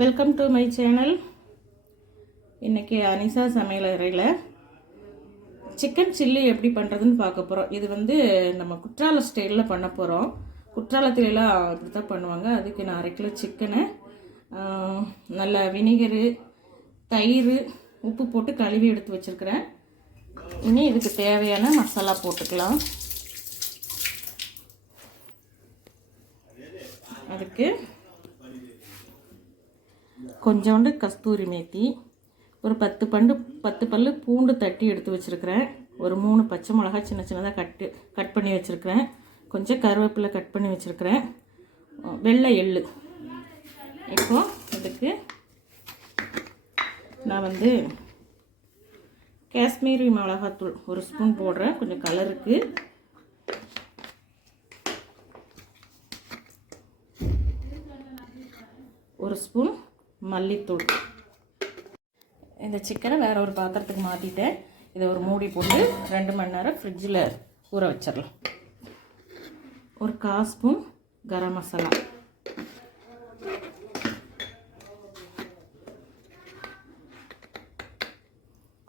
Welcome to my channel இன்றைக்கி அனிசா சமையல் அறையில் சிக்கன் சில்லி எப்படி பண்ணுறதுன்னு பார்க்க போகிறோம் இது வந்து நம்ம குற்றால ஸ்டைலில் பண்ண போகிறோம் குற்றாலத்திலலாம் இப்படி தான் பண்ணுவாங்க. அதுக்கு நான் அரை கிலோ சிக்கனை நல்ல வினிகரு தயிர் உப்பு போட்டு கழுவி எடுத்து வச்சுருக்கிறேன். இனி இதுக்கு தேவையான மசாலா போட்டுக்கலாம். அதுக்கு கொஞ்சோண்டு கஸ்தூரி மேத்தி ஒரு பத்து பண்டு பத்து பல் பூண்டு தட்டி எடுத்து வச்சுருக்கிறேன். ஒரு மூணு பச்சை மிளகா சின்ன சின்னதாக கட்டு கட் பண்ணி வச்சுருக்கிறேன். கொஞ்சம் கருவேப்பிலை கட் பண்ணி வச்சுருக்கிறேன். வெள்ளை எள்ளு. இப்போது இதுக்கு நான் வந்து காஷ்மீரி மிளகாத்தூள் ஒரு ஸ்பூன் போடுறேன். கொஞ்சம் கலருக்கு ஒரு ஸ்பூன் மல்லித்தூள். இந்த சிக்கனை வேற ஒரு பாத்திரத்துக்கு மாற்றிட்டேன் இதை ஒரு மூடி போட்டு ரெண்டு மணி நேரம் ஃப்ரிட்ஜில் ஊற வச்சிடலாம். ஒரு கால் ஸ்பூன் கரம் மசாலா.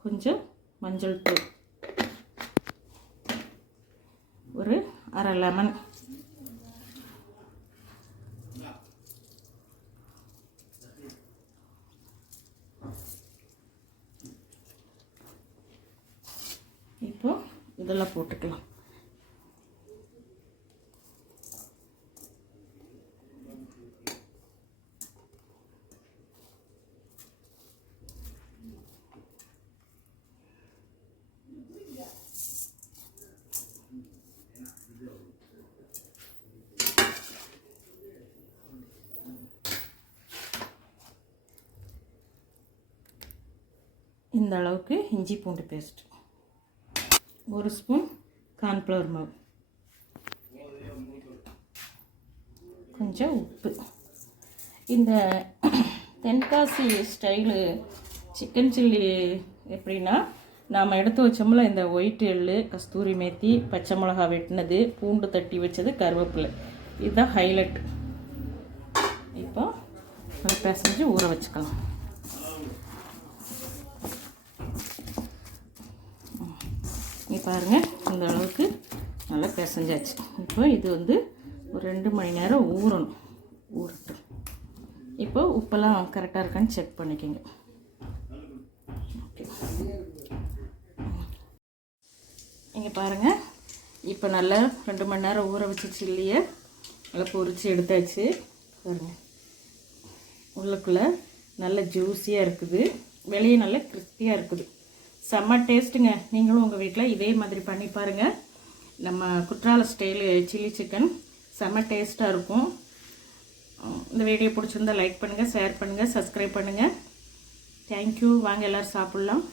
கொஞ்சம் மஞ்சள் தூள். ஒரு அரை லெமன் இப்போ இதெல்லாம் போட்டுக்கலாம். இந்த அளவுக்கு இஞ்சி பூண்டு பேஸ்ட்டு ஒரு ஸ்பூன் கார்ன்ஃப்ளவர் மாவு. கொஞ்சம் உப்பு. இந்த தென்காசி ஸ்டைலு சிக்கன் சில்லி எப்படின்னா நாம் எடுத்து வச்சோம்ல இந்த ஒயிட் எள்ளு கஸ்தூரி மேத்தி பச்சை மிளகா வெட்டினது பூண்டு தட்டி வச்சது கருவேப்பிலை. இதுதான் ஹைலைட். இப்போ பேசஞ்சு ஊற வச்சுக்கலாம். நீ பாருங்கள் இந்த அளவுக்கு நல்லா பிசைஞ்சாச்சு. இப்போ இது வந்து ஒரு ரெண்டு மணி நேரம் ஊறணும். ஊறட்டும். இப்போ உப்பெல்லாம் கரெக்டாக இருக்கான்னு செக் பண்ணிக்கோங்க. ஓகே இங்கே பாருங்கள் இப்போ நல்லா ரெண்டு மணி நேரம் ஊற வச்சு சில்லியை நல்லா பொரித்து எடுத்தாச்சு. பாருங்கள் உள்ளுக்குள்ளே நல்ல ஜூஸியாக இருக்குது. வெளியே நல்லா கிறிஸ்பியாக இருக்குது. செம்ம டேஸ்ட்டுங்க. நீங்களும் உங்கள் வீட்டில் இதே மாதிரி பண்ணி பாருங்கள் நம்ம குற்றால ஸ்டைலு சில்லி சிக்கன் செம்ம டேஸ்ட்டாக இருக்கும். இந்த வீடியோ பிடிச்சிருந்தா லைக் பண்ணுங்கள் ஷேர் பண்ணுங்கள் சப்ஸ்கிரைப் பண்ணுங்கள் தேங்க்யூ வாங்க எல்லோரும் சாப்பிட்லாம்.